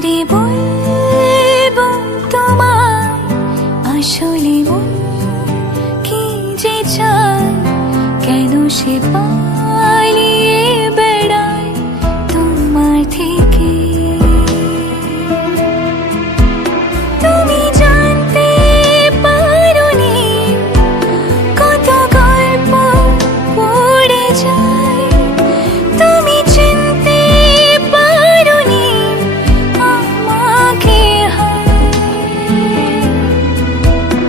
করে বলবো তোমায় আসলে মন কি যে চায়, কেন সে পালিয়ে বেড়ায় তোমার থেকে। তুমি জানতে পারোনি কত গল্প পড়ে যায়, তুমি চিনতে পারোনি আমাকে।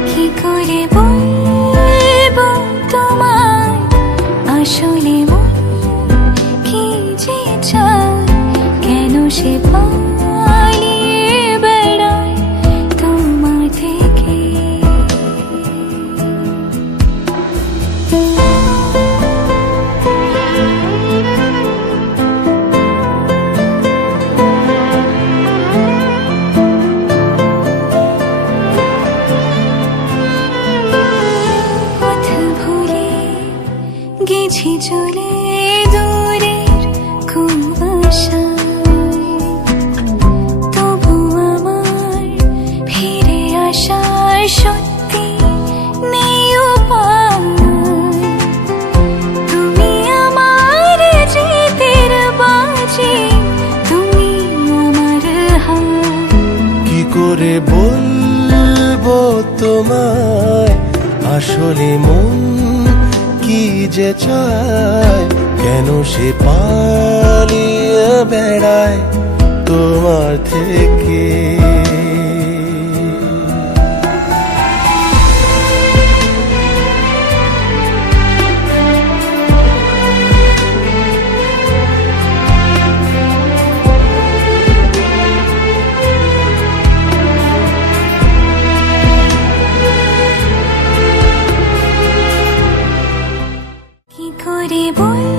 কি করে বলবো তোমায় আসলে মন কি যে চায়, কেন সে পালিয়ে বেড়ায় তোমার থেকে। পথ ভুলে গেছি চলে দূরের কুয়াশায়, তবু আমার ফিরে আসার সত্যি নেই উপায়। তুমি আমার জিতের বাজি, তুমি আমার হার। কি করে বলবো তোমায় আসলে মন কি যে চায়, কেন সে পালিয়ে বেড়ায় তোমার থেকে। কি করে বল